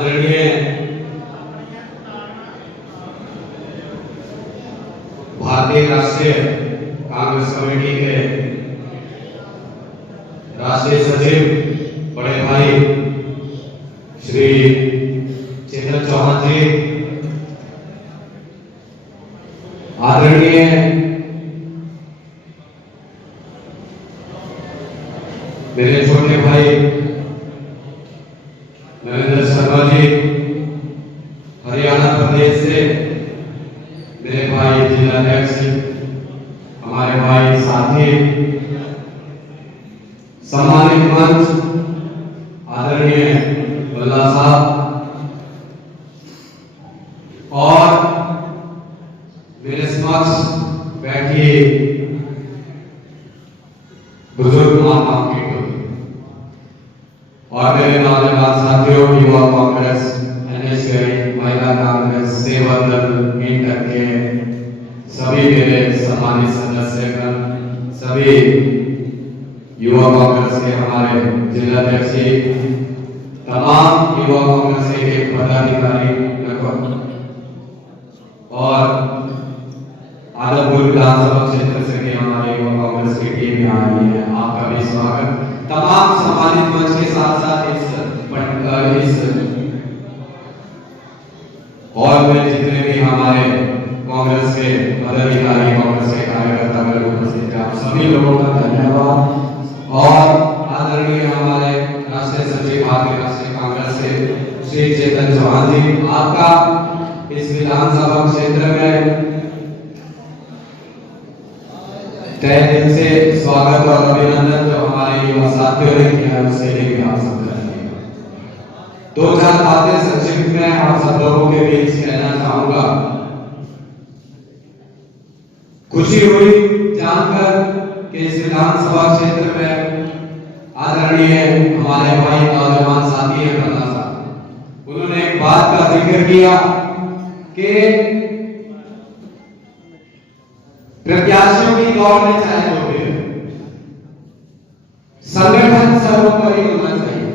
आदरणीय भारतीय राष्ट्रीय कांग्रेस कमेटी के राष्ट्रीय सचिव बड़े भाई श्री चेतन चौहान जी, आदरणीय मेरे छोटे भाई नरेंद्र शर्मा जी, हरियाणा प्रदेश से मेरे भाई जिलाध्यक्ष, हमारे भाई साथी, सम्मानित मंच आदरणीय बल्ला साहब और मेरे समक्ष बैठी बुजुर्ग माता की और मेरे नौजवान साथियों, युवा कांग्रेस, एनएसयूआई, महिला कांग्रेस, सेवा दल, इंटर के सभी मेरे सम्मानित सदस्यगण, सभी युवा कांग्रेस के हमारे जिलाध्यक्ष, तमाम युवा कांग्रेस के पदाधिकारी और आदमपुर विधानसभा क्षेत्र से के हमारे युवा कांग्रेस की टीम यहाँ आई है, आपका भी स्वागत। तमाम सम्मानित मंच के साथ साथ इस हॉल में जितने भी हमारे कांग्रेस के पदाधिकारी, कांग्रेस के कार्यकर्ता उपस्थित हैं, आप सभी लोगों का धन्यवाद। और आदरणीय हमारे राष्ट्रीय सचिव भारतीय राष्ट्रीय कांग्रेस से श्री चेतन चौहान जी, आपका इस विधानसभा क्षेत्र में तहे दिल से स्वागत और अभिनंदन। जो हमारे युवा साथियों ने किया है उसके लिए भी आप सब दो चार बातें संक्षिप्त में आप सब लोगों के बीच कहना चाहूंगा। खुशी हुई जानकर कि इस विधानसभा क्षेत्र में आदरणीय हमारे भाई नौजवान साथी हैं बल्ला साहब, उन्होंने एक बात का जिक्र किया कि प्रत्याशियों की दौड़ में चाहे जो भी है, संगठन सर्वोपरि होना चाहिए।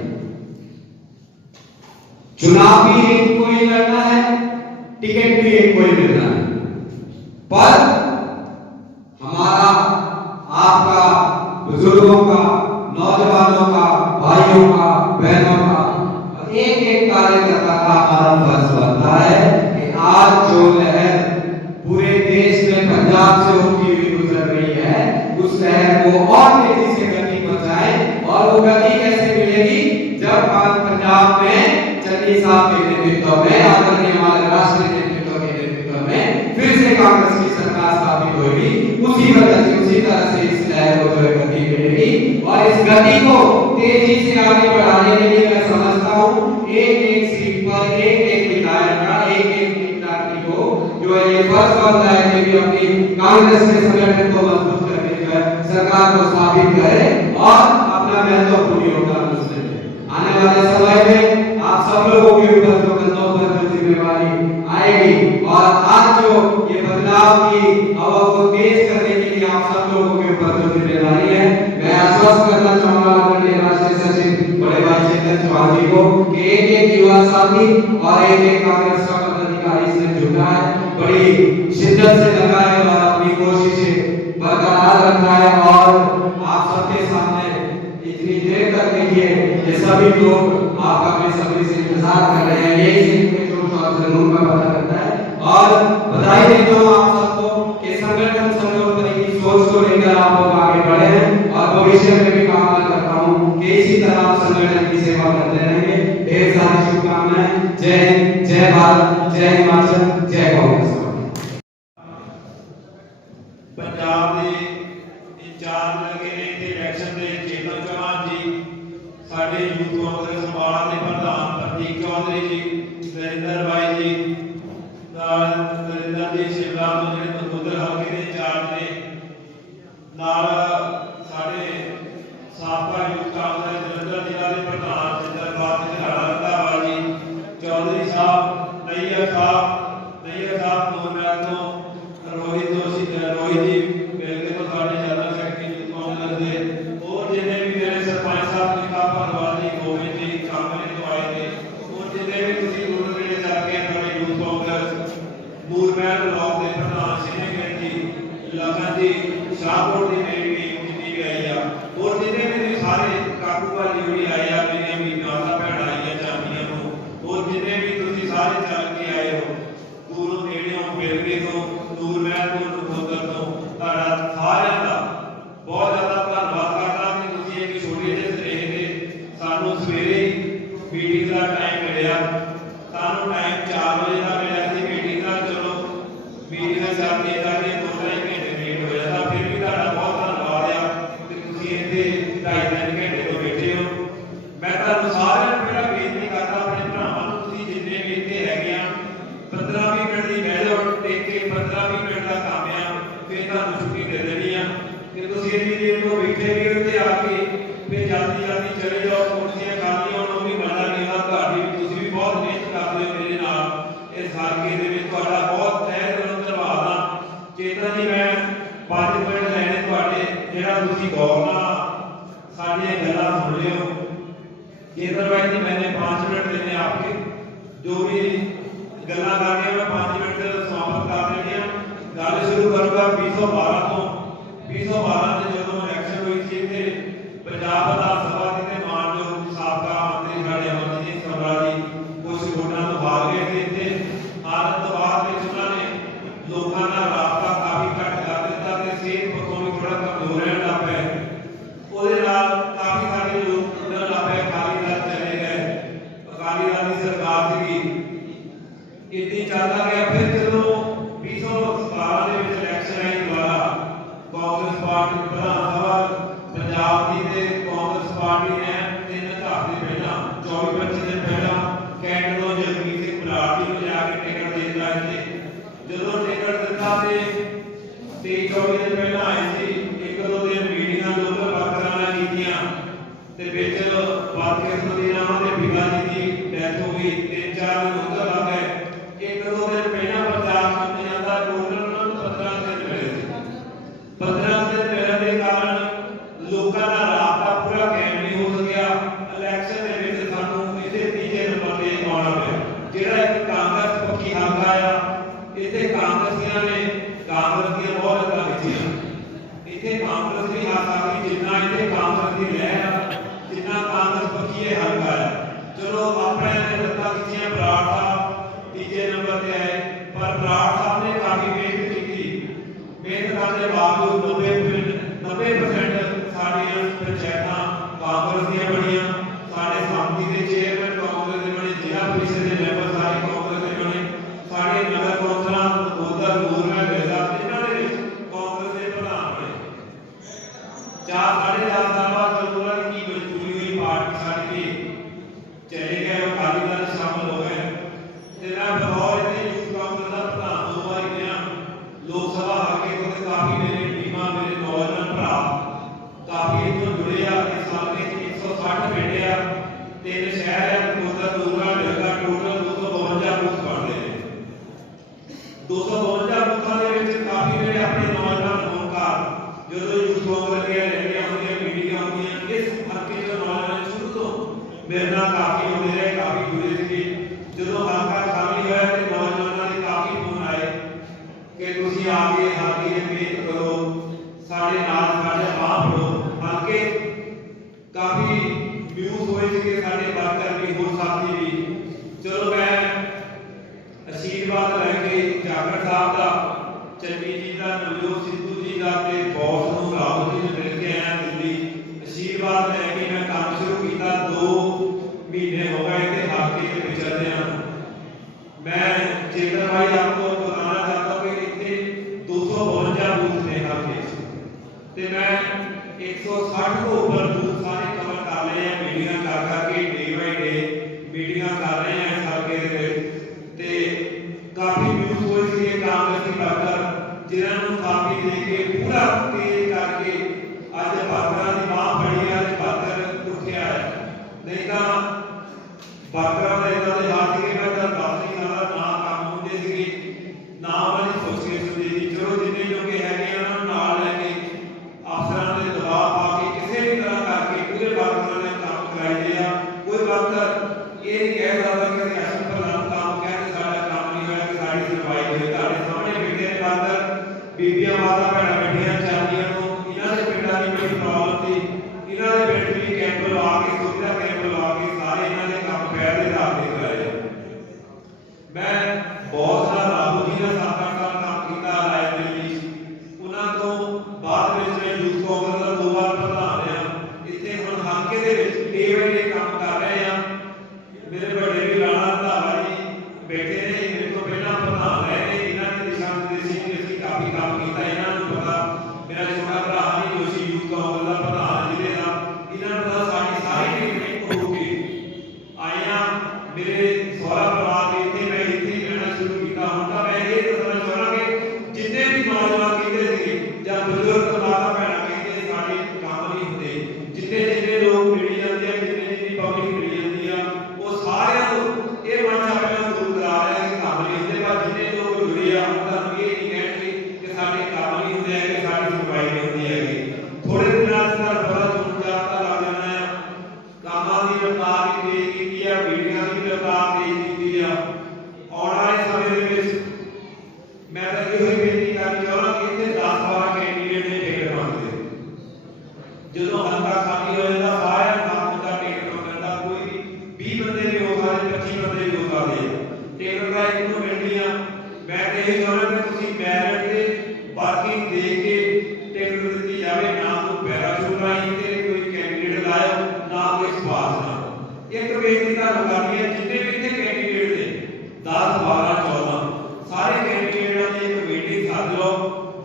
चुनाव भी एक को ही लड़ना है, टिकट भी एक को ही मिलना है, पर हमारा, आपका, बुजुर्गों का, नौजवानों का, भाइयों का, बहनों का, एक एक कार्यकर्ता का हमारा फर्ज बनता है कि आज जो लहर पूरे देश में पंजाब से होती हुई गुजर रही है, उस लहर को और तेजी से गति पहुंचाए। और वो गति कैसे मिलेगी? जब पंजाब में चन्नी साहब के नेतृत्व में, आदरणीय हमारे राष्ट्रीय नेतृत्व के नेतृत्व में फिर से कांग्रेस की सरकार स्थापित होगी, उसी तरह से इस लहर को जो गति मिलेगी। और इस गति को तेजी से आगे बढ़ाने के लिए मैं समझता हूँ एक एक सीट पर एक एक विधायक का, एक एक जो है ये फर्ज बनता है कि अपनी कांग्रेस के संगठन को मजबूत करके जो है सरकार को स्थापित करे और अपना महत्वपूर्ण योगदान उसमें दे। आने वाले समय में आप सब लोगों के ऊपर जो कंधों पर जो जिम्मेवारी आएगी और आज जो ये बदलाव की हवा को तेज करने के लिए आप सब लोगों के ऊपर जो जिम्मेवारी है, मैं आश्वस्त करना चाहूंगा आदरणीय राष्ट्रीय सचिव बड़े भाई चेतन चौहान जी को कि एक एक युवा साथी और एक एक कांग्रेस का पदाधिकारी इसमें जुटा है, बड़ी शिद्दत से लगा है और अपनी कोशिशें बरकरार रखा है। और आप सबके सामने इतनी देर तक देखिए ये सभी लोग आपका बेसब्री से इंतजार कर रहे हैं, यही इनके जोश और जुनून का पता करता है। और बधाई देता हूं आप सबको कि संगठन सर्वोपरि की सोच को लेकर आप लोग आगे बढ़े हैं और भविष्य में भी कामना करता हूं कि इसी तरह आप संगठन की सेवा करते रहेंगे। ढेर सारी शुभकामनाएं। जय हिंद, जय भारत, जय हिमाचल, जय कांग्रेस। पंजाब के इंचार्ज लगे ने इलेक्शन के चेतन चौहान जी, साडे यूथ कांग्रेस अंबाला के प्रधान प्रतीक चौधरी जी, नरेंद्र भाई जी, नरेंद्र जी शिमला में नकोदर हल्के के इंचार्ज ने, नाल साडे साबका यूथ कांग्रेस जलंधर जिला के प्रधान जिंदरपाल रंधावा जी, चौधरी साहब, नैयर साहब नूरमहल तो रोहित जी मेरे को साडे जनरल सेक्रेटरी यूथ कांग्रेस दे और जिन्हें भी मेरे सरपंच साहब ने का भरवाली गोविंद जी कांगड़े तो आए थे और जिन्हें भी शाहपुर की मेरी टीम जितनी भी आई आ और जितने भी सारे काकू भाजी भी आए आ मेरी भी माता भैन आई है चांदियां को और जितने भी तुम सारे चल के आए हो दूरों नेड़ियों मिलके तो दूर महल तो नकोदर तो ਤੁਹਾਡਾ ਸਾਰਿਆਂ ਦਾ बहुत ज़्यादा धन्यवाद करता कि तुम एक छोटे ਜਿਹੇ स्नेह ਦੇ ਸਾਨੂੰ ਸਵੇਰੇ ਮੀਟਿੰਗ ਦਾ ਟਾਈਮ ਮਿਲਿਆ ਸਾਨੂੰ ਟਾਈਮ 4 ਵਜੇ ਦਾ ਮਿਲਿਆ ਸੀ ਮੀਟਿੰਗ ਦਾ ਚਲੋ ਮੀਟਿੰਗ ਚੱਲਦੀ ਜਾਂਦੀ 2-2 ਘੰਟੇ ਲੇਟ ਹੋ ਜਾਂਦਾ ਫਿਰ ਵੀ ਤੁਹਾਡਾ ਬਹੁਤ ਧੰਨਵਾਦ ਆ ਕਿ ਤੁਸੀਂ ਇੱਥੇ 2.5 ਘੰਟੇ ਤੋਂ ਬੈਠੇ ਹੋ ਮੈਂ ਤੁਹਾਨੂੰ ਸਾਰਿਆਂ ਨੂੰ ਪਹਿਲਾਂ ਬੇਨਤੀ ਕਰਦਾ ਆਪਣੇ ਭਰਾਵਾਂ ਨੂੰ ਤੁਸੀਂ ਜਿੰਨੇ ਵੀ ਇੱਥੇ ਹੈਗੇ ਆ 15-20 ਮਿੰਟ ਦੀ ਬਹਿ ਜਾਓ ਟੇਕ ਕੇ 15-20 ਮਿੰਟ ਦਾ ਕੰਮ ਆ ਫਿਰ ਤੁਹਾਨੂੰ ਛੁੱਟੀ ਦੇ ਦੇਣੀ ਆ कि तुम इतनी देर को बैठे भी होते आके फिर जल्दी जल्दी चले जाओ कुर्सियां खाली होने भी मजा नहीं आता घर भी तुम भी बहुत मेहनत करते हो मेरे नाल इस हल्के दे विच तुहाडा बहुत तहे दिलों धन्यवाद आ चेतन जी मैं 5 मिनट लेने तुहाडे जेड़ा तुसीं गौर नाल साडीआं गल्लां सुन रहे हो चेतन भाई जी मैंने 5 मिनट देने आपके जो भी गल्लां करनी मैं 5 मिनट समाप्त कर देनी आ गल शुरू करूंगा 2012 तो 2012 ਦੇ ਜਦੋਂ ਇਲੈਕਸ਼ਨ ਹੋਈ ਸੀ ਤੇ ਪੰਜਾਬ ਵਿਧਾਨ ਸਭਾ ਦੇ ਮਾਨਯੋਗ ਸਾਬਕਾ ਮੰਤਰੀ ਸਾਡੇ ਅਮਰਜੀਤ ਸਿੰਘ ਸਮਰਾ ਜੀ ਕੁਝ ਵੋਟਾਂ ਤੋਂ ਭਾਗ ਗਏ ਤੇ ਇੱਥੇ ਹਾਲਤ ਤੋਂ ਬਾਅਦ ਵਿੱਚ ਉਹਨਾਂ ਨੇ ਲੋਕਾਂ ਨਾਲ ਰਾਬਤਾ ਕਾਫੀ ਘੱਟ ਕਰ ਦਿੱਤਾ ਤੇ ਸਿਹਤ ਪੱਖੋਂ ਵੀ ਥੋੜਾ ਕਮਜ਼ੋਰ ਰਹਿਣ ਲੱਗ ਪਏ ਉਹਦੇ ਨਾਲ ਕਾਫੀ ਸਾਰੇ ਲੋਕ ਟੁੱਟਣ ਲੱਗ ਪਏ ਅਕਾਲੀ ਦਲ ਚਲੇ ਗਏ ਅਕਾਲੀ ਦਲ ਦੀ ਸਰਕਾਰ ਸੀਗੀ ਇੱਦਾਂ ਚੱਲਦਾ ਗਿਆ ਫਿਰ ਜਦੋਂ 2017 ਦੇ ਵਿੱਚ ਇਲੈਕਸ਼ਨ ਆਈ ਦੁਬਾਰਾ कांग्रेस पार्टी विधान सभा पंजाब की ते कांग्रेस पार्टी ने 3 हफ्ते पहला 24-25 दिन पहला कैंडिडेट जगमीत सिंह बराड़ी को जाके टिकट दे दिता थे जो टिकट दिता ते 23-24 दिन पहला आए थे 1-2 दिन मीटिंगां लोकल वर्करां नाल कीतियां ते विच बाकी दिनां दे बिगा जी दी डेथ हो गई 3-4 दिन उधर लग गए 1-2 दिन पहला पंजाब में जाता टोटल 15 दिन मिले 15 दिन मिलने के कारण लोगों का राबता पूरा कायम नहीं हो सकिया इलेक्शन ਦੇ ਵਿੱਚ ਸਾਨੂੰ ਇਥੇ ਤੀਜੇ ਨੰਬਰ ਤੇ ਆਉਣਾ ਪਿਆ ਜਿਹੜਾ ਇੱਕ ਕਾਂਗਰਸ ਪੱਖੀ ਹਲਕਾ ਆ ਇੱਥੇ ਕਾਂਗਰਸੀਆਂ ਨੇ ਕਾਂਗਰਸ ਦੀਆਂ ਬਹੁਤ ਹੱਕਾਂ ਦਿੱਤੀਆਂ ਇੱਥੇ ਕਾਂਗਰਸ ਦੀ ਹੱਕ ਜਿੰਨਾ ਇੱਥੇ ਕਾਂਗਰਸ ਦੀ ਲਹਿਰ ਆ ਜਿੰਨਾ ਕਾਂਗਰਸ ਪੱਖੀ ਇਹ ਹਲਕਾ ਆ ਚਲੋ ਆਪਣੇ ਨੇ ਹੱਕਾਂ ਦਿੱਤੀਆਂ ਬਰਾੜ ਸਾਹਿਬ ਤੀਜੇ ਨੰਬਰ ਤੇ ਆਏ ਪਰ ਬਰਾੜ ਸਾਹਿਬ ਨੇ ਕਾਫੀ ਮਿਹਨਤ ਕੀਤੀ ਮਿਹਨਤ ਕਰਨ ਦੇ ਬਾਵਜੂਦ 90% ਸਾਡੀਆਂ ਪੰਚਾਇਤਾਂ ਕਾਂਗਰਸ ਦੀਆਂ ਬਣੀਆਂ ਸਾਡੇ ਸੰਮਤੀ ਦੇ ਚੇਅਰਮੈਨ ਕਾਂਗਰਸ ਦੇ ਬਣੇ ਜ਼ਿਲ੍ਹਾ ਪ੍ਰੀਸ਼ਦ ਦੇ ਮੈਂਬਰ ਸਾਰੇ ਕਾਂਗਰਸ ਦੇ ਬਣੇ ਸਾਡੇ ਨਗਰ ਕੌਂਸਲਾਂ ਉਧਰ ਗੌਰਮੈਂਟ ਮਿਲਦਾ ਇਹਨਾਂ ਦੇ ਵਿੱਚ ਕਾਂਗਰਸ ਦੇ ਪ੍ਰਧਾਨ ਬਣੇ 4-4.5 ਸਾਲ ਬਾਅਦ ਜਦੋਂ ਉਹਨਾਂ ਦੀ ਮਜਬੂਰੀ ਹੋਈ ਪਾਰਟੀ ਛੱਡ ਕੇ ਚਲੇ ਗਏ ਉਹ ਅਕਾਲੀ ਦਲ ਸ਼ਾਮਲ ਹੋ ਗਏ ਤੇ ਮੈਂ ਬਤੌਰ ਇੱਥੇ ਯੂਥ ਕਾਂਗਰਸ ਦਾ ਪ੍ਰਧਾਨ 2 ਵਾਰ ਗਿਆ लोक सभा हल्के को काफी मेरे टीमां मेरे नौजवान भरा काफी इथों जुड़े आ इस हल्के 160 पिंड आ 3 शहर है नकोदर दूरा डलगा टोटल 252 बूथ बनते हैं 252 बूथां दे विच काफी मेरे अपने नौजवान होनकार जो यूथ कांग्रेस ਦੀਆਂ ਰੈਲੀਆਂ ਹੁੰਦੀਆਂ ਮੀਟਿੰਗਾਂ ਹੁੰਦੀਆਂ ਇਸ ਹਲਕੇ ਦੇ ਨੌਜਵਾਨ ਸ਼ੁਰੂ ਤੋਂ ਮੇਰੇ ਨਾਲ ਕਾਫੀ ਹੁੰਦੇ ਰਹੇ ਕਾਫੀ ਜੁੜੇ ਸੀਗੇ ਜਦੋਂ ਹਲਕਾ ਖਾਲੀ ਹੋਇਆ ਤੇ ਨੌਜਵਾਨਾਂ ਦੇ ਕਾਫੀ ਫੋਨ ਆਏ कि तुसीं आके हल्के दे मेहनत करो साडे नाल साडे बाह फड़ो हल्के काफी व्यूज होए थे साडे वर्कर भी हो साथी भी चलो मैं आशीर्वाद लैके जाखड़ साहब दा चन्नी जी दा नवजोत सिद्धू जी दा ते बॉस नूं राहुल जी नूं मिल के आया दिल्ली आशीर्वाद लैके मैं काम शुरू किया 2 महीने हो गए ते हल्के दे विचरदे हां मैं चेतन भाई आपको बताना चाहता हूं कि 252 बूथ ने हल्के ते मैं 160 को ऊपर बूथ सारे कवर कर रहे हैं मीटिंग कर के डे बाय डे मीटिंग कर रहे हैं इस हल्के दे ते काफी व्यूज होए सी कांग्रेस की वर्कर जिन्हां नूं काफी दे के पूरा तेज करके अज वर्करां दी बाह फड़ी है वर्कर ਹਲਕੇ ਦੇ ਵਿੱਚ ਡੇ ਬਾਈ ਡੇ ਕੰਮ ਕਰ ਰਹੇ ਆ। ਮੇਰੇ ਵੱਡੇ ਵੀ ਰਾਣਾ ਰੰਧਾਵਾ ਜੀ ਬੈਠੇ ਨੇ, ਮੇਰੇ ਤੋਂ ਪਹਿਲਾਂ ਪ੍ਰਧਾਨ ਰਹੇ ਨੇ, ਇਹਨਾਂ ਦੇ ਦਿਸ਼ਾ ਨਿਰਦੇਸ਼ ਵੀ ਅਸੀਂ ਕਾਫੀ ਕੰਮ ਕੀਤਾ। ਇਹਨਾਂ ਨੂੰ ਪਤਾ ਮੇਰਾ ਛੋਟਾ ਭਰਾ ਹਨੀ ਜੋਸ਼ੀ ਯੂਥ ਕਾਂਗਰਸ ਦਾ ਪ੍ਰਧਾਨ ਜ਼ਿਲ੍ਹੇ ਦਾ, ਇਹਨਾਂ ਨੂੰ ਪਤਾ ਸਾਡੀ ਸਾਰੀ ਟੀਮ ਇੱਕ ਹੋ ਕੇ ਆਇਆ। ਮੇਰੇ ਸਹੁਰਾ ਪਰਿਵਾਰ ਦੇ ਇੱਥੇ ਮੈਂ ਇੱਥੇ ਹੀ ਰਹਿਣਾ ਸ਼ੁਰੂ ਕੀਤਾ। ਹੁਣ ਤਾਂ ਮੈਂ ਇਹ ਦੱਸਣਾ ਚਾਹੁੰਦਾ ਕਿ ਜਿੰਨੇ ਵੀ ਨੌਜਵਾਨ ਕਹਿੰਦੇ ਸੀ ਜਾਂ ਬਜ਼ੁਰਗ ਮਾਤਾ ਭੈਣਾਂ ਕਹਿੰਦੇ ਸਾਡੇ ਕੰਮ ਨਹੀਂ ਹੁੰਦੇ, ਜਿੰਨੇ ਲੋਕ ਮਿਲੀ ਜਾਂਦੇ ਆ, ਜਿੰਨੀ ਪਬਲਿਕ ਮਿਲੀ ਜਾਂਦੀ ਆ, ਉਹ ਸਾਰਿਆਂ ਨੂੰ ਇਹ ਮਨ ਚ ਪਹਿਲਾਂ ਦੂਰ ਕਰਾ ਰਿਹਾ ਕਿ ਕੰਮ ਨਹੀਂ ਹੁੰਦੇ। ਪਰ ਜਿੰਨੇ ਲੋਕ ਜੁੜੇ ਆ ਉਹਨਾਂ ਨੂੰ ਇਹ ਨਹੀਂ ਕਹਿਣਗੇ ਕਿ ਸਾਡੇ ਕੰਮ ਨਹੀਂ ਹੁੰਦੇ ਹੈਗੇ, ਸਾਡੀ ਸੁਣਵਾਈ ਨਹੀਂ ਹੁੰਦੀ ਹੈਗੀ। ਥੋੜੇ ਦਿਨਾਂ ਚ ਤੁਹਾਨੂੰ ਪਤਾ ਚੋਣ ਜਾਬਤਾ ਲੱਗ ਜਾਣਾ ਆ, ਕੰਮਾਂ ਦੀ ਰਫਤਾਰ ਵੀ ਤੇਜ਼ ਕੀਤੀ ਆ, ਮੀਟਿੰਗਾਂ ਦੀ ਰਫਤਾਰ ਤੇਜ਼ ਕੀਤੀ ਆ। ਆਉਣ ਵਾਲੇ ਸਮੇਂ ਦੇ ਵਿੱਚ ਮੈਂ ਤਾਂ ਇਹੋ ਹੀ ਬੇਨਤੀ ਕਰਨੀ ਚਾਹੁੰਦਾ ਕਿ ਇੱਥੇ 10-12 ਕੈਂਡੀਡੇਟ ਨੇ ਟਿਕਟ ਮੰਗਦੇ। ਜਦੋਂ ਹਲਕਾ ਖਾਲੀ ਹੋ ਜਾਂਦਾ ਸਾਰਿਆਂ ਨੂੰ ਦਾ ਟਿਕਟ ਮੰਗਣ ਦਾ ਕੋਈ 20 ਬੰਦੇ ਵੀ ਹੋ ਸਕਦੇ, 25 ਬੰਦੇ ਵੀ ਹੋ ਸਕਦੇ ਆ। ਟਿਕਟ ਦਾ ਇੱਕ ਨੂੰ ਮਿਲਣੀ ਆ। ਮੈਂ ਤਾਂ ਇਹ ਚਾਹੁੰਦਾ ਕਿ ਤੁਸੀਂ ਮੈਰਿਟ ਤੇ ਬਾਕੀ ਦੇ ਕੇ ਟਿਕਟ ਦਿੱਤੀ ਜਾਵੇ, ਨਾ ਕੋਈ ਪੈਰਾਸ਼ੂਟ ਰਾਹੀਂ ਤੇ ਕੋਈ ਕੈਂਡੀਡੇਟ ਲਾਇਓ, ਨਾ ਕੋਈ ਸਵਾਲ ਨਾ। ਇੱਕ ਬੇਨਤੀ ਤੁਹਾਨੂੰ ਕਰਨੀ ਹੈ, ਜਿੰਨੇ ਵੀ ਇੱਥੇ ਕੈਂਡੀਡੇਟ ਨੇ 10 12 14 ਸਾਰੇ ਕੈਂਡੀਡੇਟਾਂ ਦੀ ਇੱਕ ਮੀਟਿੰਗ ਸੱਦ ਲਓ,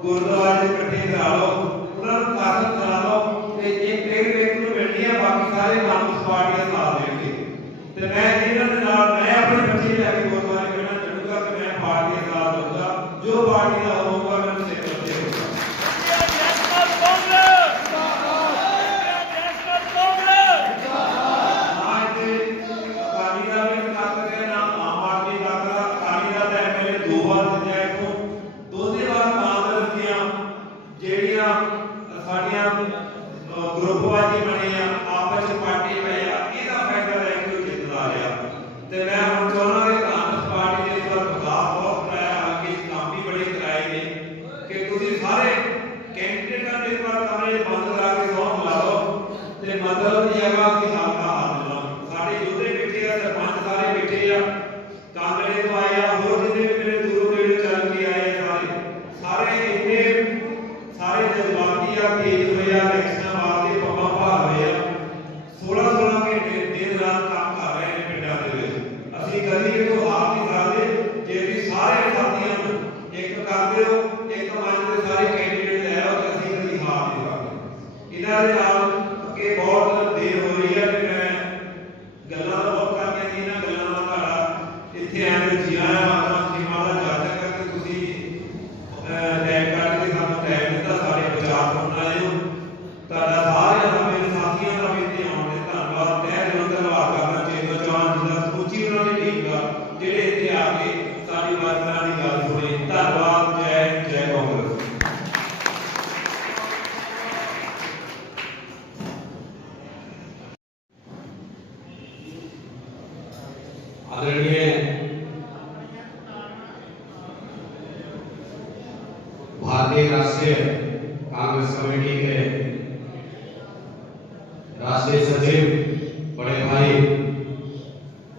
ਗੁਰਦੁਆਰੇ ਇਕੱਠੇ ਕਰਾ ਲਓ, ਉਹਨਾਂ ਨੂੰ ਕਾਗਜ਼ ਕਰਾ ਲਓ ਤੇ ਇੱਕ ਵਿਅਕਤੀ ਨੂੰ ਮਿਲਣੀ ਆ, ਬਾਕੀ ਸਾਰੇ ਕਾਂਗਰਸ ਪਾਰਟੀ ਦਾ ਸਾਥ ਦੇਣਗੇ। ਤੇ ਮੈਂ ਇਹਨਾਂ ਦੇ ਨਾਲ ਮੈਂ ਆਪਣੇ ਬੱਚੇ ਲੈ ਕੇ ਗੁਰਦੁਆਰੇ ਕਹਿਣਾ ਚਾਹੂੰਗਾ ਕਿ ਮੈਂ ਪਾਰਟੀ ਦਾ ਸਾਥ ਦਊਂਗਾ, ਜੋ ਪਾਰਟੀ ਦਾ ਹੋਊਗਾ ਮੈਨੂੰ ਸਿਰ ਉੱਤੇ ਹੋਊਗਾ। ग्रुपबाजी बने आपस पार्टी पए आ फायदा लैके जितदा रहा। तो मैं हम चाहना कि कांग्रेस पार्टी ने इस बार विकास बहुत कराया, हल्के काम भी बड़े कराए ने कि तुसीं सारे कैंडिडेटां ने इस बार कमरे बंद करा के सौं ला लो ते मतलब की जगह कि हल्का हाल ला साडे योद्धे बैठे आ, सरपंच सारे बैठे आ, कांगड़े तो आए आ, होर जिन्ने भी मेरे दूरों नेड़े चल के आए सारे इन्ने सारे जज्बाती आ, तेज होए आ, इलेक्शन वास्ते पप्पा भार होए आ, 16 घंटे दिन रात काम कर रहे हैं पिंडां दे विच। असीं कदी इह तो हार नहीं सकदे जे तुसीं सारे साथियां नूं एक करदे हो, एक मंच ते सारे कैंਡੀਡੇਟ ले आओ ते असीं कदी हार नहीं सकदे। इन्हां दे नाल अगे बहुत देर हो रही है ते मैं गल्लां तां बहुत करनियां सी, इन्हां गल्लां नाल तुहाडा इत्थे आए जी आया माता खीमा दा चर्चा करके तुसीं टाइम कढ के सानूं टाइम दित्ता सारे विचार सुणन आए हो। ਤੁਹਾਡਾ ਸਾਰਿਆਂ ਦਾ ਮੇਰੇ ਸਾਥੀਆਂ ਦਾ ਵੀ ਇੱਥੇ ਆਉਣ ਦੇ ਧੰਨਵਾਦ, ਤਹਿ ਦਿਲੋਂ ਧੰਨਵਾਦ ਕਰਨਾ ਚਾਹੀਦਾ ਜਵਾਨ ਜਿੱਦਾਂ ਸਮੁੱਚੀ ਉਹਨਾਂ ਦੀ ਟੀਮ ਦਾ ਜਿਹੜੇ ਇੱਥੇ ਆ ਕੇ ਸਾਡੀ ਵਰਕਰਾਂ ਦੀ ਗੱਲ ਸੁਣੀ। ਧੰਨਵਾਦ। ਜੈ ਕਾਂਗਰਸ। आदरणीय भारतीय राष्ट्रीय कांग्रेस कमेटी के राष्ट्रीय सचिव बड़े भाई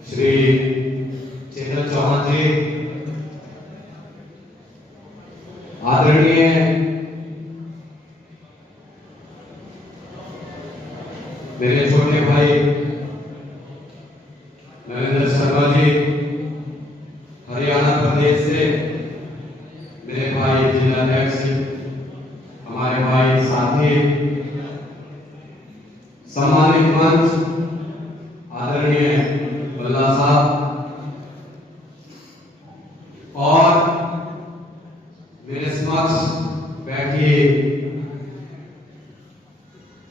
श्री चेतन चौहान जी, आदरणीय मेरे छोटे भाई नरेंद्र शर्मा जी, हरियाणा प्रदेश से मेरे भाई जिलाध्यक्ष, हमारे भाई साथी, सम्मानित मंच आदरणीय बल्ला साहब और मेरे समक्ष बैठी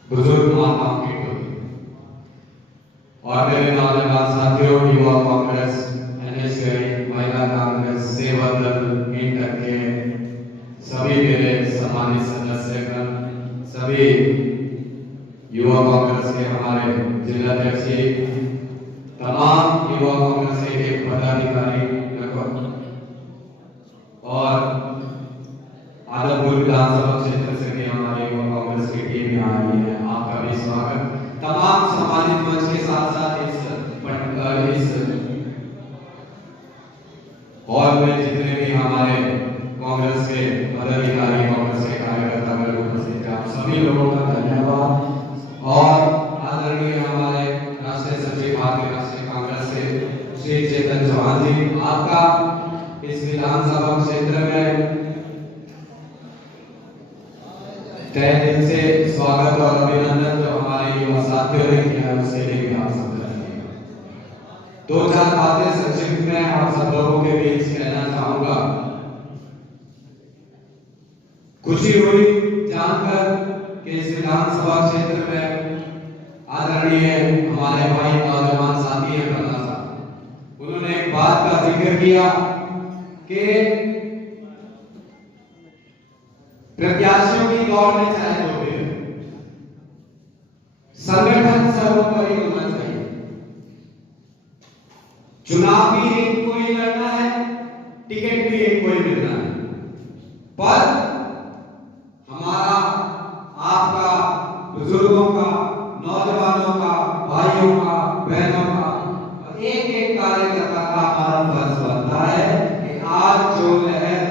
बुजुर्ग माता की और मेरे नौजवान साथियों, युवा कांग्रेस, एनएसयूआई, महिला कांग्रेस, सेवा दल, इंटर के सभी मेरे सम्मानित सदस्यगण, सभी युवा कांग्रेस के हमारे जिलाध्यक्ष, तमाम युवा कांग्रेस के पदाधिकारी और आदमपुर विधानसभा क्षेत्र से भी हमारे युवा कांग्रेस की टीम यहाँ आई है, आपका भी स्वागत। तमाम सम्मानित मंच के साथ साथ इस हॉल में जितने भी हमारे कांग्रेस के पदाधिकारी, कांग्रेस के कार्यकर्ता वर्ग उपस्थित हैं, आप सभी लोगों का धन्यवाद। और आदरणीय श्री चेतन चौहान जी, आपका इस विधानसभा क्षेत्र में तहे दिल से स्वागत और अभिनंदन। जो हमारे युवा साथियों ने किया है उसके लिए भी आप सब धन्यवाद। दो चार बातें संक्षिप्त में आप सब लोगों के बीच कहना चाहूंगा। खुशी हुई जानकर कि इस विधानसभा क्षेत्र में आदरणीय हमारे भाई नौजवान साथी हैं प्रधान साहब, उन्होंने एक बात का जिक्र किया कि प्रत्याशियों की दौड़ में चाहे जो भी हो, संगठन सर्वोपरि होना चाहिए। चुनाव भी एक को ही लड़ना है, टिकट भी एक को ही मिलना है, पर हमारा आपका, बुजुर्गों का, नौजवानों का, भाइयों का, बहनों का, एक एक कार्यकर्ता का हमारा फर्ज बनता है कि आज जो लहर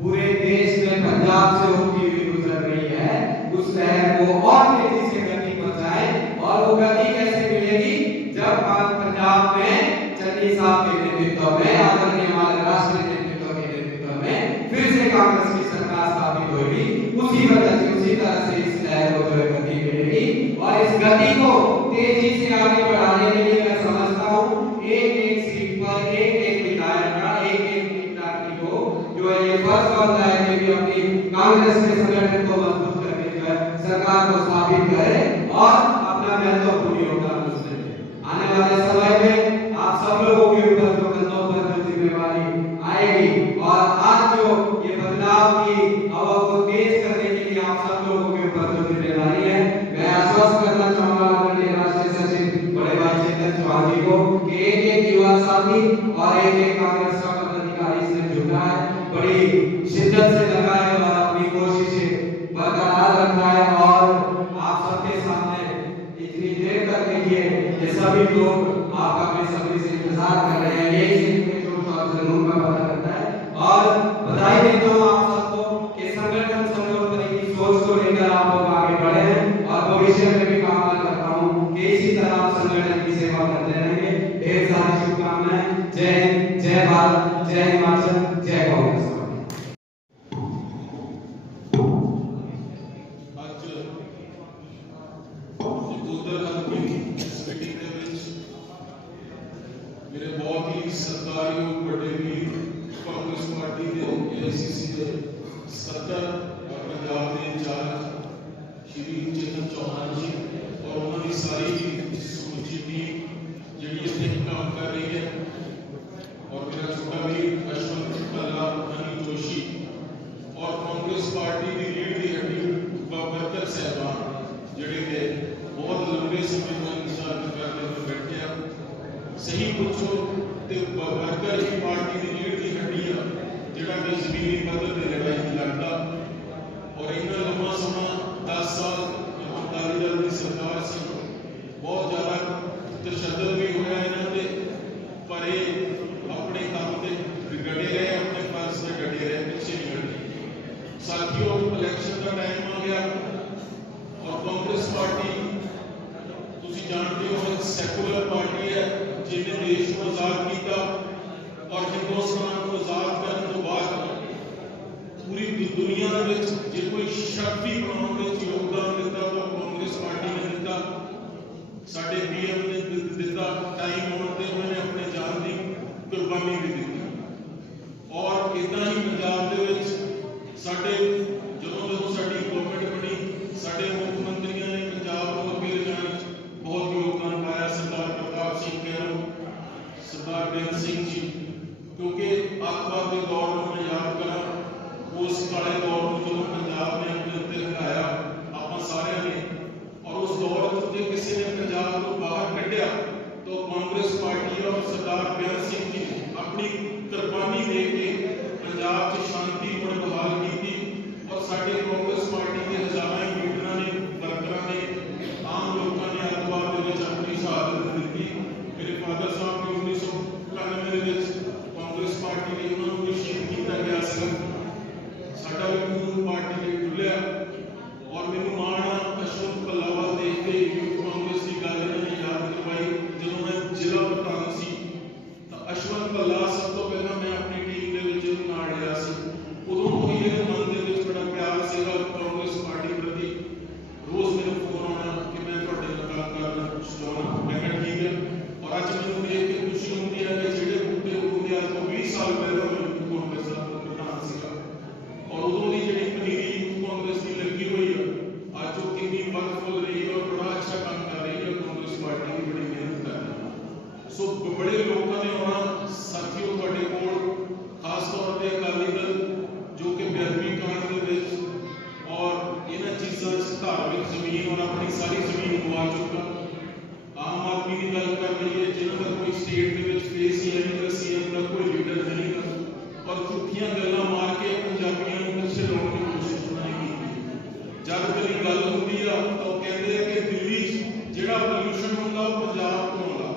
पूरे देश में पंजाब से होती हुई गुजर रही है, उस लहर को और तेजी से गति पहुंचाए। और वो गति कैसे मिलेगी? जब पंजाब में चन्नी साहब के नेतृत्व में, आदरणीय हमारे राष्ट्रीय नेतृत्व के नेतृत्व में फिर से कांग्रेस की सरकार स्थापित होगी। उसी वजह से, उसी तरह से इस लहर को जो है गति मिलेगी। और इस गति को तेजी से आगे बढ़ाने के लिए मैं समझता हूँ एक एक सीट पर एक एक विधायक का, एक एक नेता को जो है ये फर्ज बनता है कि अपनी कांग्रेस के संगठन को मजबूत करके जो है सरकार को स्थापित करे और अपना महत्वपूर्ण योगदान उसमें दे। आने वाले समय में आप सब लोगों के ऊपर जो कंधों पर जो जिम्मेवारी आएगी और आज जो ये बदलाव की हवा को तेज करने के लिए आप सब लोगों के ऊपर जो जिम्मेवारी है, मैं आश्वस्त करना चाहूंगा आदरणीय राष्ट्रीय सचिव बड़े भाई चेतन चौहान जी को कि एक एक युवा साथी और एक एक कांग्रेस का पदाधिकारी इसमें जुटा है, बड़ी शिद्दत से लगा है और अपनी कोशिशें बरकरार रखा है। और आप सबके सामने इतनी देर तक देखिए ये सभी लोग आपका बेसब्री से इंतजार कर रहे हैं, यही से इनके जोश और जुनून का पता लगता है। और बधाई देता हूँ आप सबको कि संगठन सर्वोपरि की सोच को लेकर आप लोग आगे बढ़े हैं और भविष्य में भी कामना करता हूँ कि इसी तरह आप संगठन की सेवा करते रहेंगे। ढेर सारी शुभकामनाएं। जय हिंद, जय भारत, जय हिमाचल, जय कांग्रेस। मेरे बहुत ही सरकारी और बड़े भी कांग्रेस पार्टी के एआईसीसी के सदर और पंजाब के इंचार्ज श्री चेतन चौहान जी और उन्होंने सारी समूची टीम जी इतने काम कर रही है, और मेरा छोटा भी अश्वंत कल्ला, अनिल जोशी और कांग्रेस पार्टी की लीड की हड्डी वर्कर साहबान जिहड़े के बहुत लंबे समय तक इंतजार करने में बैठे हैं। सही पूछो तो वर्कर ही पार्टी की लीड की हड्डी है जिहड़ा कि जमीनी पद्धर ते लड़ाई लड़दा। और इन्ना लंबा समय 10 साल अकाली दल की सरकार सी, बहुत ज़्यादा तशद्दुद भी होया इन्हां ते, पर ये अपने काम ते डटे रहे, अपने फर्ज से डटे रहे, पीछे नहीं हटे। साथियों, इलेक्शन का टाइम आ गया और कांग्रेस पार्टी तुसीं जानते हो सैकुलर पार्टी है जिन्हें देश को आजाद किया और हिंदुस्तान को आजाद करने तो बाद पूरी दुनिया में जो कोई शक्ति बनाने में योगदान दिता वो कांग्रेस पार्टी ने दिता। साडे पीएम ने दिता, टाइम आने ते उन्होंने अपने जान की कुर्बानी भी दी। और इदा ही पंजाब दे विच साडे जदों साडी गवर्नमेंट बनी, साडे मुख्यमंत्री ने पंजाब को अगे ले जाने बहुत योगदान पाया। सरदार प्रताप सिंह कैरो, सरदार बेअंत सिंह जी, क्योंकि आतंकवाद के दौर में मैं याद करा उस काले दौर में जो पंजाब ने अपने उत्ते हटाया आप सारे ने, और उस दौर में किसी ने पंजाब को बाहर कढ़िया तो कांग्रेस पार्टी और सरदार बेअंत सिंह जी ने अपनी कुर्बानी दे के पंजाब की शांति और बहाल की। और साडे कांग्रेस पार्टी के हजारों लीडर ने, वर्करां ने, आम लोगों ने आतंकवाद के अपनी शहादत दी। मेरे फादर साहब ने 1991 ਸਟੋਨ ਮੈਂ ਕਿਹਾ ਠੀਕ ਹੈ। और अज मैं देख के खुशी होती है कि ਜਿਹੜੇ ਬੂਟੇ ਉਗਦੇ ਅੱਜ ਤੋਂ 20 ਸਾਲ ਪਹਿਲਾਂ ਮੈਂ ਯੂਥ ਕਾਂਗਰਸ ਦਾ ਪ੍ਰਧਾਨ ਸੀਗਾ ਔਰ ਉਦੋਂ ਦੀ ਜਿਹੜੀ ਪਨੀਰੀ ਯੂਥ ਕਾਂਗਰਸ ਦੀ ਲੱਗੀ ਹੋਈ ਹੈ ਅੱਜ ਉਹ ਕਿੰਨੀ ਵੱਧ ਫੁੱਲ ਰਹੀ ਹੈ ਔਰ ਬੜਾ ਅੱਛਾ ਕੰਮ ਕਰ ਰਹੀ ਹੈ। ਕਾਂਗਰਸ ਪਾਰਟੀ ਦੀ ਬੜੀ ਮਿਹਨਤ ਕਰ ਰਹੀ ਹੈ। ਸੋ ਬੜੇ ਲੋਕਾਂ ਨੇ ਆਉਣਾ ਸਾਥੀਓ ਤੁਹਾਡੇ ਕੋਲ, ਖਾਸ ਤੌਰ ਤੇ ਅਕਾਲੀ ਦਲ ਜੋ ਕਿ ਬੇਅਦਬੀ ਕਾਂਡ ਦੇ ਵਿੱਚ ਔਰ ਇਹਨਾਂ ਚੀਜ਼ਾਂ 'ਚ ਧਾਰਮਿਕ ਜ਼ਮੀਨ ਔਰ ਆਪਣੀ ਸਾਰੀ ਜ਼ਮੀਨ ਗਵਾ ਚੁੱਕਾ। आम आदमी की गल कर रही है जिन्हों का कोई स्टेट के फेस ही नहीं गा, सीएम का कोई लीडर नहीं गा और झूठियां गल्लां मार के पंजाबियों को पिछे लाने की कोशिश उन्होंने की। जब कभी गल होती है तो कहते हैं कि दिल्ली जिहड़ा पोल्यूशन होंदा वो पंजाब तो आउंदा,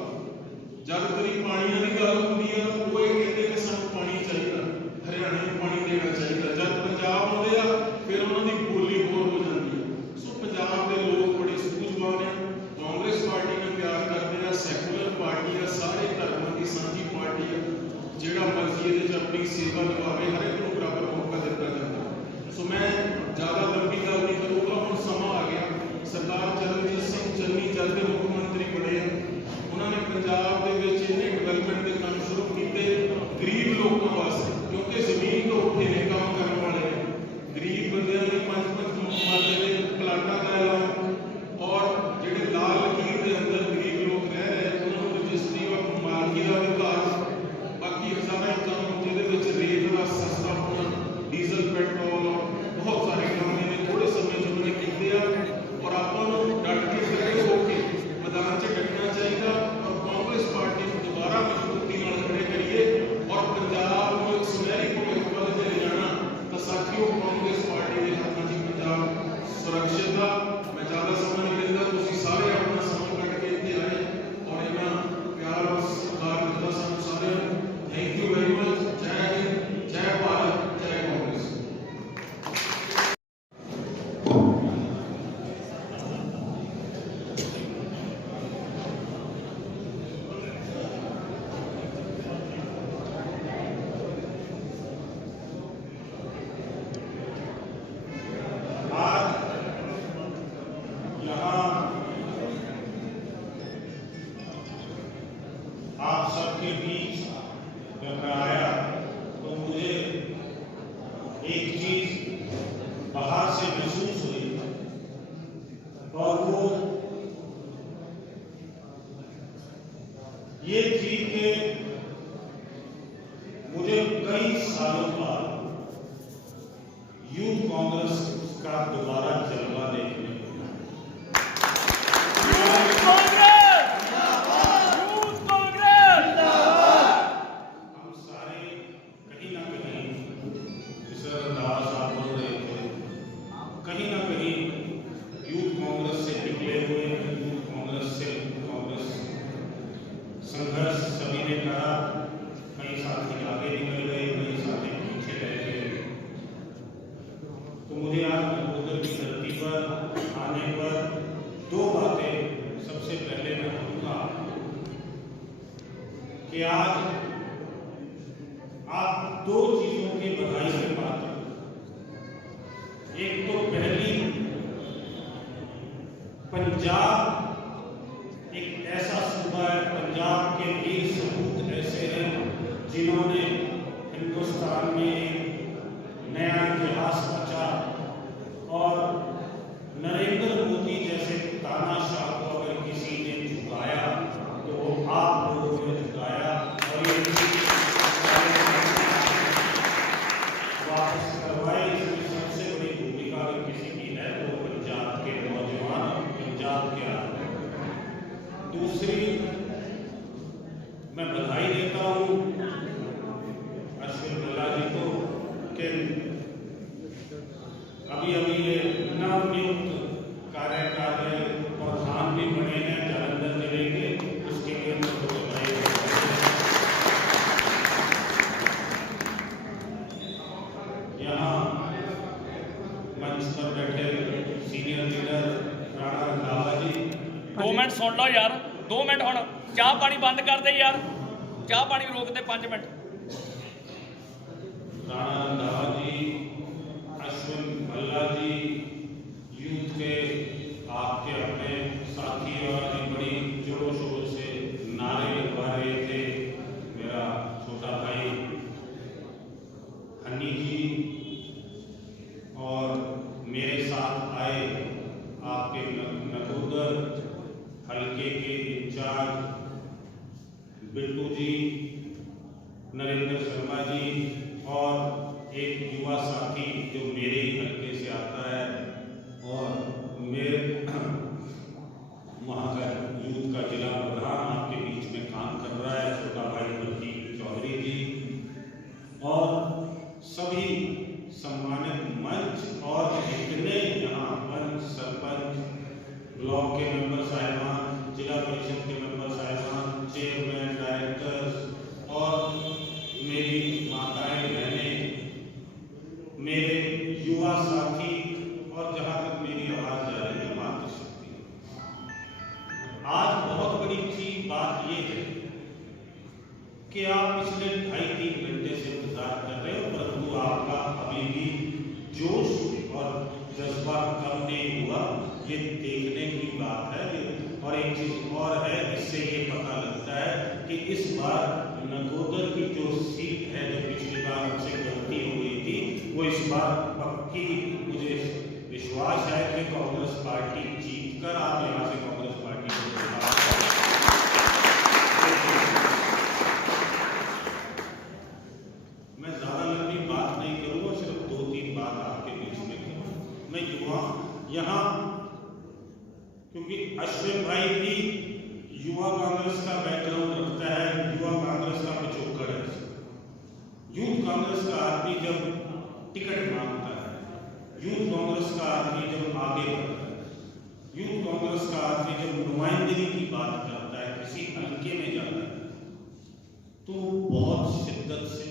जब कभी पानियां की गल होती है तो वो ये कहते कि सानूं पानी चाहिए, हरियाणे को पानी देना चाहिए। जब पंजाब आउंदे आ फिर उन्हों की बोली होर हो जाती है। सो पंजाब के लोग बड़े सूझवान हैं। कांग्रेस पार्टी ने प्यार करते हैं, सैकुलर पार्टी है, सारे धर्मों की सांझी पार्टी है, जिहड़ा मर्जी ये अपनी सेवा निभावे, हर एक को बराबर मौका दिता जाता है। सो मैं ज़्यादा लंबी गल नहीं करूँगा, हुण समा आ गया। सरदार चरणजीत सिंह चन्नी जब के मुख्यमंत्री बने उन्होंने पंजाब के इन्ने डिवेलपमेंट के काम शुरू किए गरीब लोगों वास्ते, क्योंकि जमीन तो उठे ने काम करने वाले गरीब बंदियां ने 5-5 मरले के प्लाटा का ऐलान और ਜਿਹੜੇ लाल लकीर के अंदर गरीब लोग रह रहे उन्होंने रजिस्ट्री और मालकी का विकास, बाकी हजारा काम जिहदे रेत का सस्ता होना, डीजल पेट्रोल और बहुत सारे काम ने थोड़े समय उन्होंने किए और आपको डट के खड़े होकर मैदान से डटना चाहिए और कांग्रेस पार्टी को दोबारा मजबूती खड़े करिए और पंजाब को एक सुनहरी भविष्य वाल ले जाना। तो साथियों कांग्रेस पार्टी के हाथों से पंजाब सुरक्षित था। मैं ज़्यादा समय नहीं लेता, तुसीं सारे अपना समय कट के इत्थे आए और इन्ना प्यार और सत्कार दिता सानूं सारिआं नूं। Thank you very much. जय हिंद, जय भारत, जय कांग्रेस। आप सबके बीच जब मैं आया तो मुझे एक चीज बाहर से महसूस हुई और वो ये थी कि मुझे कई सालों बाद यूथ कांग्रेस का दोबारा जलवा देखने को मिला। संघर्ष सभी ने करा, कई साथी आगे निकल गए, कई साथी पीछे रह गए। तो मुझे आज नकोदर की धरती पर आने पर दो बातें सबसे पहले मैं कहूँगा कि आज आप दो चीजों की बधाई से बात है। एक तो पहली, पंजाब एक ऐसा सूबा है, पंजाब के वीर सपूत ऐसे हैं जिन्होंने हिंदुस्तान में एक नया इतिहास रचा और नरेंद्र मोदी जैसे तानाशाह को अगर किसी ने झुकाया तो वो आप लोगों ने झुकाया और ये वापस करवाए। इसमें सबसे बड़ी भूमिका अगर किसी की है तो पंजाब के नौजवान, पंजाब के आदमी। दूसरी, मैं बधाई देता हूँ अश्विन भल्ला जी को कि अभी अभी ये नवनियुक्त कार्यकारी प्रधान भी बने हैं जालंधर जिले के, उसके लिए मैं बधाई देता हूँ। यहाँ मंच पर बैठे सीनियर लीडर राणा रंधावा जी, 2 मिनट सुन लो यार, 2 मिनट हुण चाह पानी बंद कर दे यार, चाह पानी रोक दे 5 मिनट। राणा रंधावा जी, अश्विन भल्ला जी, यूथ के आपके अपने साथी और बड़ी हल्के के इंचार्ज बिट्टू जी, नरेंद्र शर्मा जी और एक युवा साथी जो मेरे ही हल्के से आता है और मेरे वहाँ का यूथ का जिला प्रधान आपके बीच में काम कर रहा है, छोटा भाई प्रतीक चौधरी जी, और सभी सम्मानित मंच और जितने यहाँ पंच, सरपंच, ब्लॉक के मेंबर साहिबान, जिला परिषद के मेंबर साहिबान, चेयरमैन, डायरेक्टर्स और मेरी माताएं, बहनें, मेरे युवा साथी और जहाँ तक मेरी आवाज़ जा रही है मातृशक्ति, आज बहुत बड़ी चीज बात ये है कि आप पिछले 2.5-3 घंटे से इंतजार कर रहे हो, परंतु आपका अभी भी जोश और जज्बा कम नहीं हुआ, ये देखने की बात है। और एक चीज और है, इससे ये पता लगता है कि इस बार नकोदर की जो सीट है, जो पिछली बार हमसे गलती हो गई थी, वो इस बार पक्की, मुझे विश्वास है कि कांग्रेस पार्टी जीतकर आप यहाँ से कांग्रेस पार्टी को मैं ज्यादा लंबी बात नहीं करूंगा, सिर्फ 2-3 बात आपके बीच में करूंगा। मैं युवा यहाँ, क्योंकि अश्विन भाई भी युवा कांग्रेस का बैकग्राउंड रखता है, युवा कांग्रेस का पिछोकड़ है। यूथ कांग्रेस का आदमी जब टिकट मांगता है, यूथ कांग्रेस का आदमी जब आगे बढ़ता है, यूथ कांग्रेस का आदमी जब नुमाइंदगी की बात करता है, किसी हल्के में जाता है, तो बहुत शिद्दत से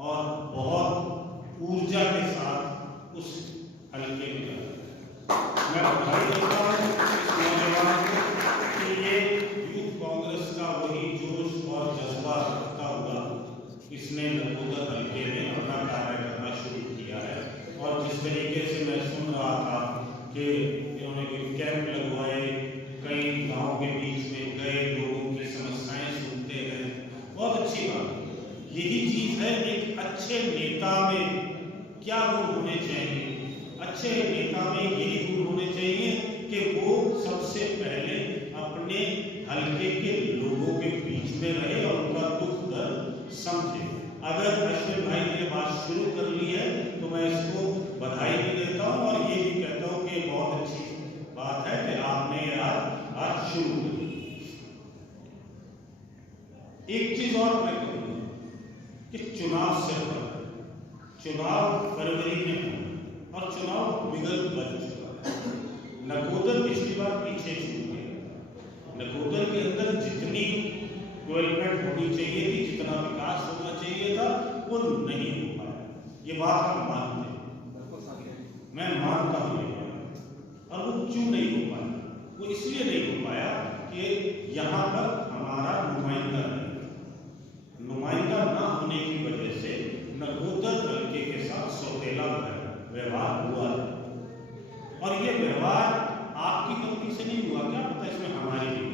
और बहुत ऊर्जा के साथ उस हल्के में जाता है। मैं बधाई देता हूँ इस नौजवान को कि ये यूथ कांग्रेस का वही जोश और जज्बा रखता हुआ इसने नकोदर हल्के में अपना कार्य करना शुरू किया है। और जिस तरीके से मैं सुन रहा था कि इन्होंने कोई कैंप लगवाए, कई गांव के बीच में गए, लोगों की समस्याएं सुनते गए, बहुत अच्छी बात। यही चीज है, एक अच्छे नेता में क्या गुण होने चाहिए? अच्छे नेता में यही गुण होने चाहिए कि वो सबसे पहले अपने हल्के के लोगों के बीच में रहे और उनका दुख दर्द समझे। अगर अश्विन भाई ने बात शुरू कर ली है तो मैं इसको बधाई भी देता हूँ और ये भी कहता हूँ कि बहुत अच्छी बात है कि आपने आज शुरू कर दी। एक चीज और मैं कहूँगा कि चुनाव से पहले, चुनाव फरवरी में और चुनाव विगत बन चुका है। नकोदर पिछली बार पीछे छूट गया। नकोदर के अंदर जितनी डेवलपमेंट होनी चाहिए थी, जितना विकास होना चाहिए था, वो नहीं हो पाया। ये बात हम मानते हैं, मैं मानता हूँ ये बात। और वो क्यों नहीं हो पाया? वो इसलिए नहीं हो पाया कि यहाँ पर हमारा नुमाइंदा नहीं, नुमाइंदा ना होने की वजह से नकोदर हल्के के साथ सौतेला व्यवहार हुआ है। और ये व्यवहार आपकी गलती से नहीं हुआ, क्या पता इसमें हमारी भी।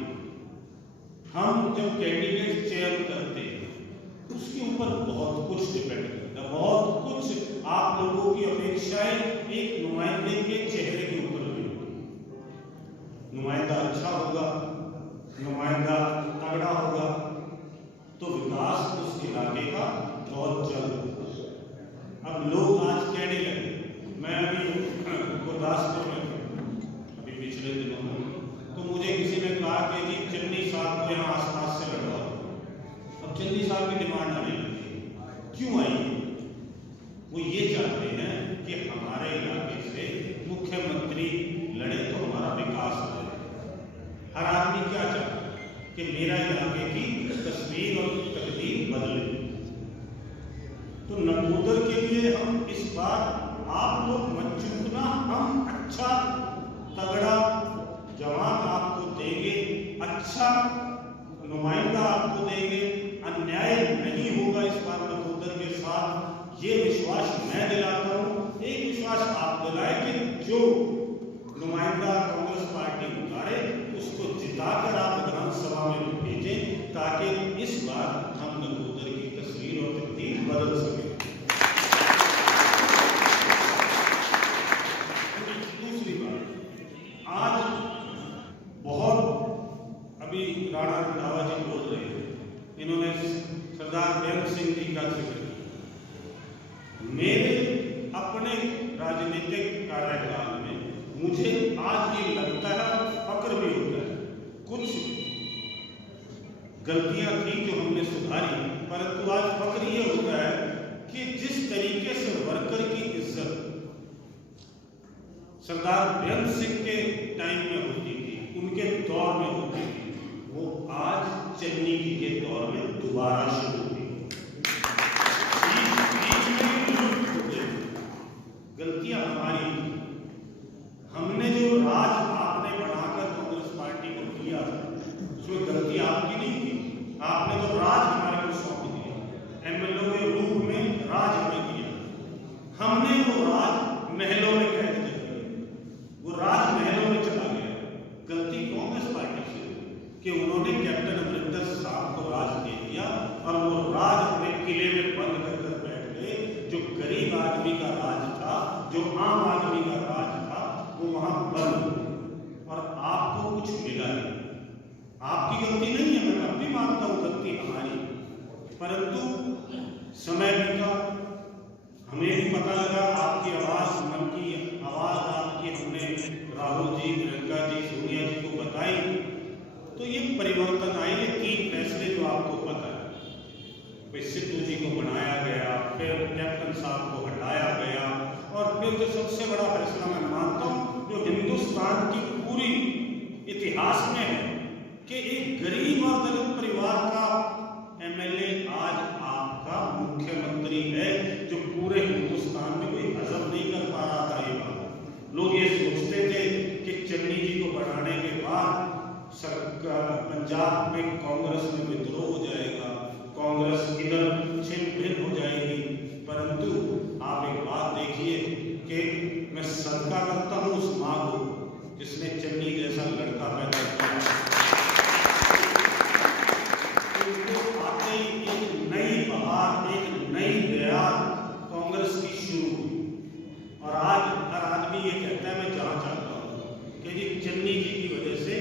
हम जब कैंडिडेट चयन करते हैं उसके ऊपर बहुत कुछ डिपेंड करता है, बहुत कुछ आप लोगों की अपेक्षाएं एक नुमाइंदे के चेहरे के ऊपर भी होती है। नुमाइंदा अच्छा होगा, नुमाइंदा तगड़ा होगा तो विकास उस इलाके का बहुत जल्द होगा। अब लोग आज कहने लगे, मैं अभी गुरदासपुर में अभी पिछले दिनों में, तो मुझे किसी ने कहा कि जी चन्नी साहब को यहाँ आसपास से लड़वाओ। अब चन्नी साहब की डिमांड आने लगी। क्यों आई? वो ये चाहते हैं कि हमारे इलाके से मुख्यमंत्री लड़े तो हमारा विकास हो जाए। हर आदमी क्या चाहता है कि मेरा इलाके की तस्वीर और तकदीर बदले। तो नकोदर के लिए हम इस बार आप लोग मत चूकना, हम अच्छा तगड़ा जवान आपको देंगे, अच्छा नुमाइंदा आपको देंगे, अन्याय नहीं होगा इस बार नकोदर के साथ। ये विश्वास मैं दिलाता हूँ, एक विश्वास आप दिलाए कि जो नुमाइंदा कांग्रेस पार्टी उतारे उसको जिताकर आप विधानसभा में भेजें, ताकि इस बार हम नकोदर की तस्वीर और तकदीर बदल सके। दूसरी बात, आज बहुत अभी राणा रंधावा जी बोल रहे थे, इन्होंने सरदार बेअंत सिंह जी का जिक्र किया। मेरे अपने राजनीतिक कार्यकाल में मुझे आज ये लगता है, फक्र भी होता है, कुछ गलतियां थी जो हमने सुधारी, परंतु आज फक्र ये होता है कि जिस तरीके से वर्कर की इज्जत सरदार बेअंत सिंह के टाइम में होती थी, उनके दौर में होती थी, वो आज चन्नी जी के दौर में दोबारा शुरू हुई। गलतियां हमारी, हमने जो राज आपने बनाकर कांग्रेस पार्टी को दिया, उसमें गलती आपकी नहीं थी। आपने तो राज हमारे को सौंप दिया, एमएलए के रूप में राज हमें दिया, हमने वो राज महलों में कैद कर दिया, वो राज महलों में चला गया। गलती कांग्रेस पार्टी से कि उन्होंने कैप्टन अमरिंदर साहब को राज दे दिया और वो राज अपने किले में बंद कर बैठ गए। जो गरीब आदमी का राज था, जो आम आदमी का राज था, वो वहां बंद, और आपको कुछ मिला नहीं। आपकी गलती नहीं है, मैं अब भी मानता हूं गलती हमारी, परंतु समय बीता, हमें भी पता लगा, आपकी आवाज, मन की आवाज आपकी हमने राहुल जी, प्रियंका जी, सोनिया जी को बताई, तो ये परिवर्तन आए। ये 3 फैसले जो आपको पता है, सिद्धू जी को बनाया गया, फिर कैप्टन साहब को हटाया गया, और फिर जो सबसे बड़ा फैसला मैं मानता हूं जो हिंदुस्तान की पूरी इतिहास में है कि एक गरीब और दलित परिवार का एमएलए आज आपका मुख्यमंत्री है, जो पूरे हिंदुस्तान में कोई हजम नहीं कर पा रहा था। ये बात लोग ये सोचते थे कि चन्नी जी को बढ़ाने के बाद सरकार पंजाब में कांग्रेस में विद्रोह हो जाएगा, कांग्रेस इधर छिन्न भिन्न हो जाएगी, परंतु आप एक बात देखिए कि मैं सदका करता हूं उस मां को जिसने चन्नी जैसा लड़का पैदा किया। उनको आते ही एक नई बहार, एक नई दया कांग्रेस की शुरू हुई, और आज हर आदमी ये कहता है, मैं जानना चाहता हूं कि जी चन्नी जी की वजह से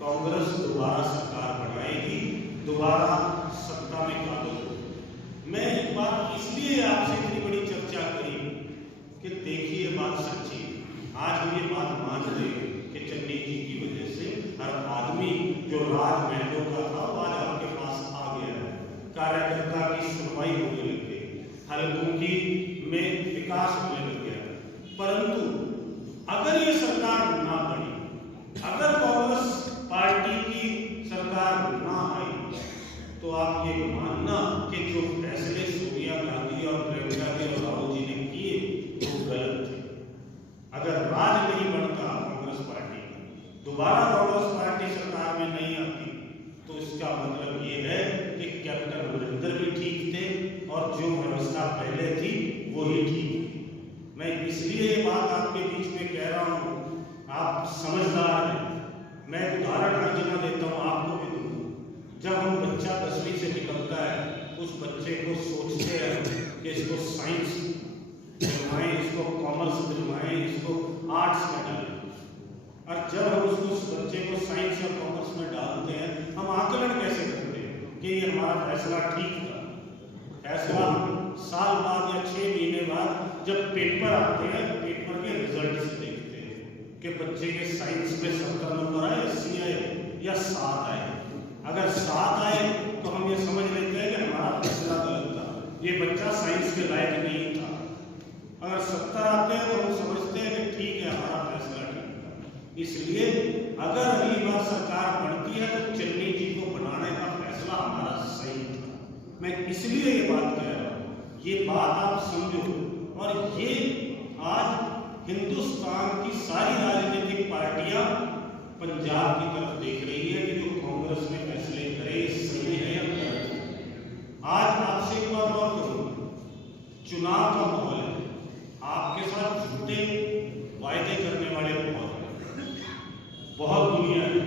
कांग्रेस दोबारा सरकार बनाएगी, दोबारा सत्ता में काबिज होगी। मैं एक बात इसलिए आपसे इतनी बड़ी चर्चा करी कि देखिए बात सच्ची, आज हम ये बात मान रहे हैं कि चन्नी जी की वजह से हर आदमी जो राज महलों का था आज आपके पास आ गया है, कार्यकर्ता की सुनवाई होने लग गई, हलकों की में विकास होने लग गया। परंतु अगर ये सरकार ना बनी, अगर कांग्रेस पार्टी की सरकार ना आई, तो आप ये मानना कि जो फैसले सोनिया गांधी और प्रियंका जी और राहुल जी ने किए वो गलत थे। अगर राज नहीं बनता कांग्रेस पार्टी, दोबारा कांग्रेस पार्टी सरकार में नहीं आती, तो इसका मतलब ये है कि कैप्टन अमरिंदर भी ठीक थे और जो व्यवस्था पहले थी वही ठीक थी। मैं इसलिए ये बात आपके बीच में कह रहा हूं, आप समझदार हैं। मैं उदाहरण अर्जना देता हूँ, आपको भी दूंगा। जब हम बच्चा 10वीं से निकलता है, उस बच्चे को सोचते हैं कि इसको साइंस दिलवाएं, इसको कॉमर्स दिलवाएं, इसको आर्ट्स में डालें, और जब हम उस बच्चे को साइंस या कॉमर्स में डालते हैं, हम आकलन कैसे करते हैं कि ये हमारा फैसला ठीक था। फैसला साल बाद या 6 महीने बाद जब पेपर आते हैं, पेपर के रिजल्ट से देखते हैं कि बच्चे के साइंस में 70 नंबर आए, 80 आए या 7 आए। अगर 7 आए तो हम ये समझ लेते हैं कि हमारा फैसला गलत था, ये बच्चा साइंस के लायक नहीं था। अगर 70 आते हैं तो हम समझते हैं कि ठीक है, हमारा फैसला ठीक था। इसलिए अगर अगली बार सरकार बनती है तो चन्नी जी को बनाने का फैसला हमारा सही था। मैं इसलिए ये बात कह रहा हूँ, ये बात आप समझो। और ये आज हिंदुस्तान की सारी राजनीतिक पार्टियां पंजाब की तरफ देख रही है कि जो कांग्रेस में फैसले करे सही है या गलत है। आज आपसे एक बात और करूँ, चुनाव का माहौल है, आपके साथ झूठे वायदे करने वाले बहुत दुनिया है।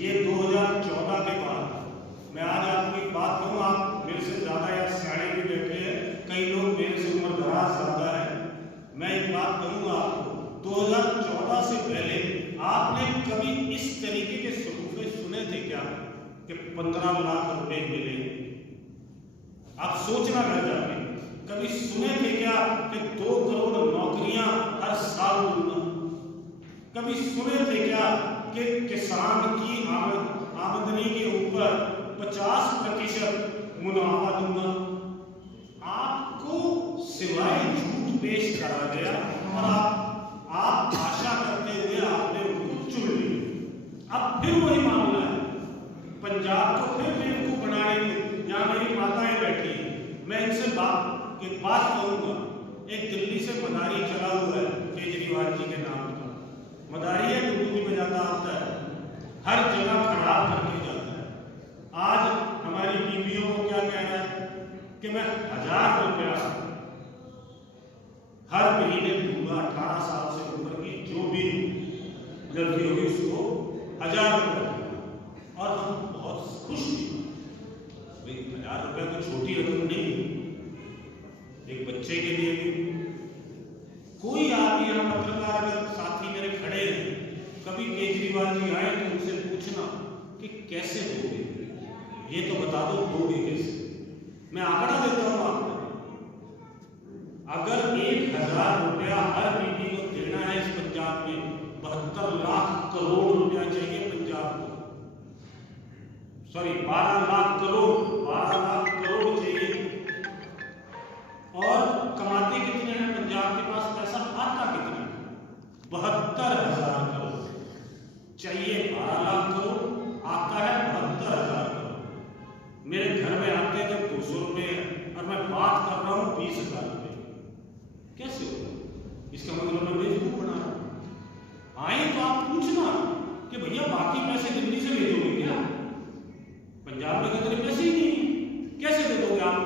ये 2014 के बाद मैं आज आपको एक बात कहूँ, आप मेरे से ज्यादा या सियाने भी बैठे हैं, कई लोग मेरे से उम्र दराज ज्यादा है। मैं एक बात कहूँगा आपको, 2014 से पहले आपने कभी इस तरीके के सरूफे सुने थे क्या? कि 15 लाख रुपए मिलेंगे। आप सोचना घर जाके, कभी सुने थे क्या कि 2 करोड़ नौकरियां हर साल दूंगा? कभी सुने थे क्या कि किसान की आमदनी के ऊपर 50% मुनाफा दूंगा? आपको सिवाय झूठ पेश करा गया और आप आशा करते हुए आपने उनको चुन लिया। अब फिर वही मामला है, पंजाब को फिर बेवकूफ बनाने। यहाँ मेरी माताएं बैठी हैं, मैं इनसे बात करूंगा। एक दिल्ली से मदारी चला हुआ है केजरीवाल जी के नाम का, मदारी है, डुगडुगी बजाता आता है, हर जगह खराब करके जाता है। आज हमारी बीवियों को क्या कह रहा है कि मैं 1000 रुपया हर महीने दूंगा, 18 साल से ऊपर की जो भी लड़की होगी उसको 1000 रुपया, और हम बहुत खुश थे। भाई 1000 रुपया कोई छोटी रकम नहीं, एक बच्चे के लिए भी। कोई आप यहाँ पत्रकार अगर साथी मेरे खड़े हैं, कभी केजरीवाल जी आए तो उनसे पूछना कि कैसे दोगे, ये तो बता दो दोगे कैसे। मैं आंकड़ा देता हूँ आपको, अगर 1000 रुपया हर बीवी को देना है इस पंजाब में, 72 लाख करोड़ रुपया चाहिए पंजाब को, सॉरी 12 लाख करोड़ चाहिए। और कमाते कितने हैं पंजाब के पास, पैसा आता कितना है? 72,000 करोड़ चाहिए, 12 लाख करोड़, आता है 72,000 करोड़। मेरे घर में आते थे 200 रुपये और मैं बात कर रहा हूँ 20,000 रुपये। कैसे होगा? इसका मतलब मैं बेवकूफ बना रहा हूं। आए तो आप पूछना कि भैया बाकी पैसे दिल्ली से भेजोगे क्या? पंजाब में कितने पैसे ही नहीं, कैसे दे दोगे आप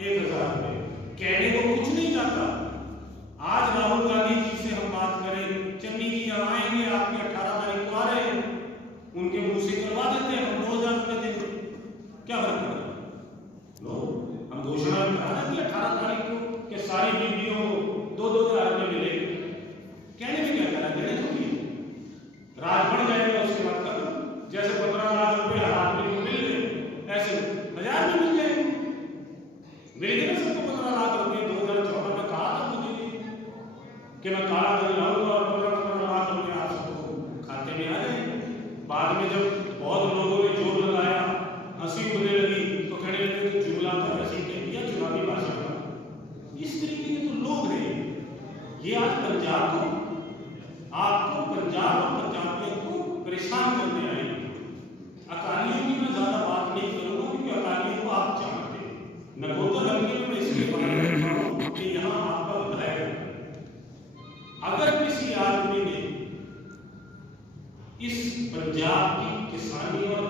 1000 रुपये? कहने को कुछ नहीं जाता। आज राहुल गांधी जी से हम बात करें, चन्नी जी आएंगे, आपके 18 तारीख को आ रहे हैं, उनके मुंह से करवा देते हैं, हम 2000 रुपये देंगे, क्या फर्क पड़ेगा? नो, हम घोषणा करा देंगे 18 तारीख को कि सारी बीवियों को 2-2,000 रुपये मिलेंगे। कहने में क्या करा, देने तो नहीं, राज बढ़ जाएगा। उसके बाद कर जैसे 15 लाख रुपये हर आदमी को मिल गए, ऐसे 1000 में मिल जाएंगे। मिल गए सबको 15 लाख रुपये। 2014 में कहा था मुझे कि मैं काला धन लाऊंगा और 15 लाख रुपये आप सबको खाते में आ जाएंगे। बाद में जब बहुत लोगों ने जोर लगाया, हंसी उड़ने लगी, तो कहने लगे कि जुमला था, वैसे ही कह दिया चुनावी भाषण का। इस तरीके के तो लोग हैं। ये आज पंजाब को, आपको पंजाब और पंजाबियों को परेशान करने आए। अकालियों की मैं ज्यादा बात नहीं करूंगा क्योंकि अकालियों को आप जानते हैं। नकोदर हल्के में मैं इसलिए बात कर रहा हूं कि यहाँ आपका विधायक है। अगर किसी आदमी ने इस पंजाब की किसानी और